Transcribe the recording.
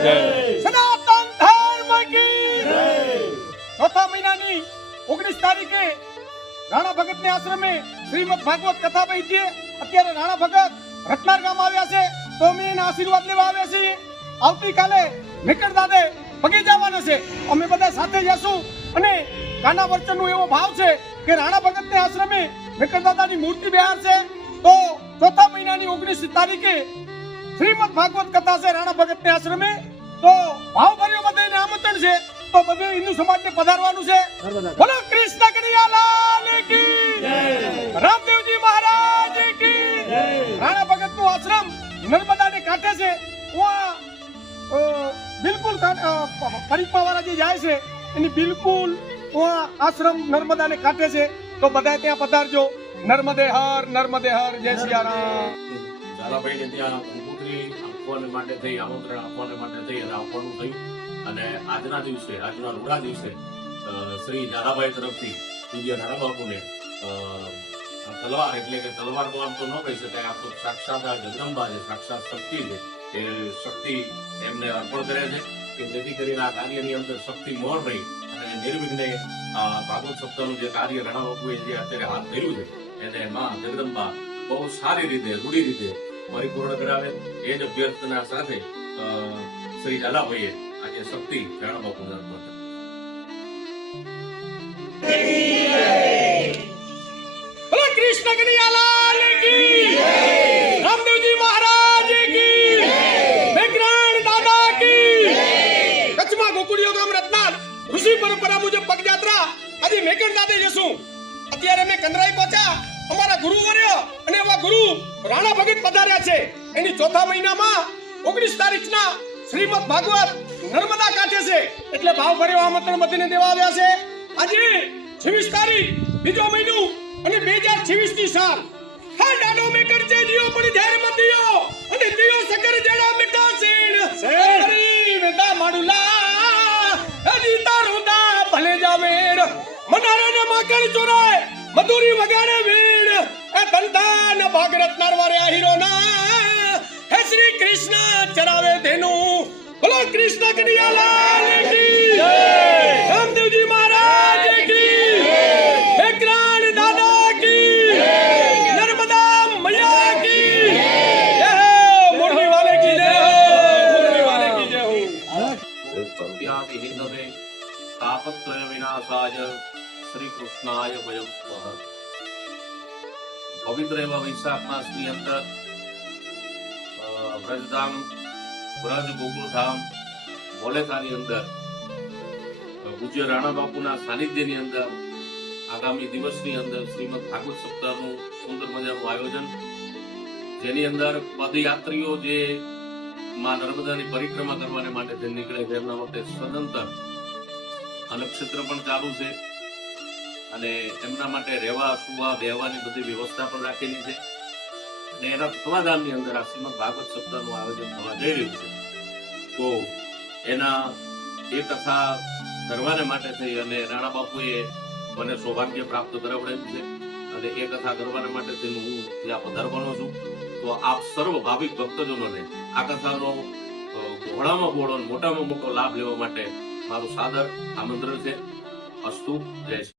સનાતન ધર્મ કી ચોથા મહિનાની 19 તારીખે રાણા ભગત ને આશ્રમે શ્રીમદ ભાગવત કથા થઈ છે. અત્યારે રાણા ભગત રત્નાર ગામ આવ્યા છે તો અમે એના આશીર્વાદ લેવા આવ્યા છીએ. આવતીકાલે મેકર દાદે પગે જવાના છે. અમે બધા સાથે જશું અને કાના વર્ચનનો એવો ભાવ છે કે રાણા ભગત ને આશ્રમે મેકર દાદાની મૂર્તિ બહાર છે. તો ચોથા મહિનાની 19 તારીખે શ્રીમદ ભાગવત કથા છે રાણા ભગત ને આશ્રમે. તો ભાવભર્યો બધાને આમંત્રણ છે. તો બધે હિન્દુ સમાજને પધારવાનું છે. બોલો કૃષ્ણ કનૈયાલાલ કી જય, રામદેવજી મહારાજ કી જય. રાણા ભગત નું આશ્રમ નર્મદાને કાંઠે છે. બિલકુલ પરિક્રમા વાળા જે જાય છે એની બિલકુલ આશ્રમ નર્મદાને કાંઠે છે. તો બધા ત્યાં પધારજો. નર્મદે હર જય સિયા રામ. ઝાલાભાઈને ત્યાં કંકોત્રી આપવાને માટે થઈ, આમંત્રણ આપવાને માટે થઈ અને આપવાનું થયું. અને આજના દિવસે, આજના રૂડા દિવસે શ્રી ઝાલાભાઈ તરફથી પૂજ્ય નાના બાપુને તલવાર, એટલે કે તલવાર તો આમ તો ન કહી શકાય, આપ તો સાક્ષાત આ જગદંબા છે, સાક્ષાત શક્તિ છે. એ શક્તિ એમને અર્પણ કરે છે કે જેથી કરીને આ કાર્યની અંદર શક્તિ મોર રહી અને નિર્વિઘ્ને ભાગવત સપ્તાહનું જે કાર્ય રાણા બાપુએ જે અત્યારે હાથ ધર્યું છે એને માં જગદંબા બહુ સારી રીતે, રૂઢી રીતે પરિપૂર્ણ કરાવે. એ જ અભ્યર્થના સાથે શ્રી ઝાલાભાઈએ આજે શક્તિ રાણા બાપુને અર્પણ બોલો કૃષ્ણ કનૈયાલાલ કી જય, રામદેવજી મહારાજ કી જય, મેઘરાણ દાદા કી જય. કચ્છમાં ગોકુળિયો ગામ રત્નાર ઋષિ પરંપરા મુજબ પગયાત્રા આજે મેઘરાણ દાદે જશું. અત્યારે અમે કંદરાઈ પહોંચ્યા. અમારા ગુરુવર્ય અને એવા ગુરુ રાણા ભગત પધાર્યા છે. એની ચોથા મહિનામાં 19 તારીખના શ્રીમદ ભાગવત નર્મદા કાંઠે છે. એટલે ભાવભર્યો આમંત્રણ બધાને દેવા આવ્યા છે. આજે 26 તારીખ બીજો મહિનો અને 2026 ની સાલ. હા ડાડો મેકર છે જીઓ પણ ધેર મતિયો અને દિયો સકર જેડા મિટા સેણ સેરી વેદા માડુલા હજી તારુદા ભલે જાવેર મનારાને માકણ ચોરાય મધુરી વગાડે વીણ એ ધનધાન ભાગરત નારવારે આ હીરોના હે શ્રી કૃષ્ણ ચરાવે ધેનું. બોલો કૃષ્ણ કનૈયાલાલ કી જય, રામદેવજી મહારાજ કી જય, મેઘરાણ દાદા કી જય, નર્મદા મૈયા કી જય, મોરબી વાલે કી જય, મોરબી વાલે કી જય. સત્યાતિ હિંદવે તાપત્રય વિનાશાય શ્રી કૃષ્ણાય વયમ સ્વઃ. પવિત્ર એવા વૈશાખ માસની અંદર વ્રજધામ, વ્રજ ગોકુળધામ મોલેકાની અંદર પૂજ્ય રાણા બાપુના સાનિધ્યની અંદર આગામી દિવસની અંદર શ્રીમદ ભાગવત સપ્તાહનું સુંદર મજાનું આયોજન, જેની અંદર પદયાત્રીઓ જે માં નર્મદાની પરિક્રમા કરવાને માટે જે નીકળે છે એમના માટે સદંતર અન્નક્ષેત્ર પણ ચાલુ છે અને એમના માટે રહેવા, સુવા, બેહવાની બધી વ્યવસ્થા પણ રાખેલી છે. અને એના સમાધાનની અંદર આ શ્રીમદ ભાગવત સપ્તાહનું આયોજન થવા જઈ રહ્યું છે. તો એના એ કથા કરવાને માટે થઈ અને રાણા બાપુએ મને સૌભાગ્ય પ્રાપ્ત કરાવડાવ્યું છે અને એ કથા કરવાને માટે થઈને હું ત્યાં પધારવાનો છું. તો આપ સર્વ ભાવિક ભક્તજનોને આ કથાનો બહોળામાં બહોળો, મોટામાં મોટો લાભ લેવા માટે મારું સાદર આમંત્રણ છે. અસ્તુ. જય શ્રી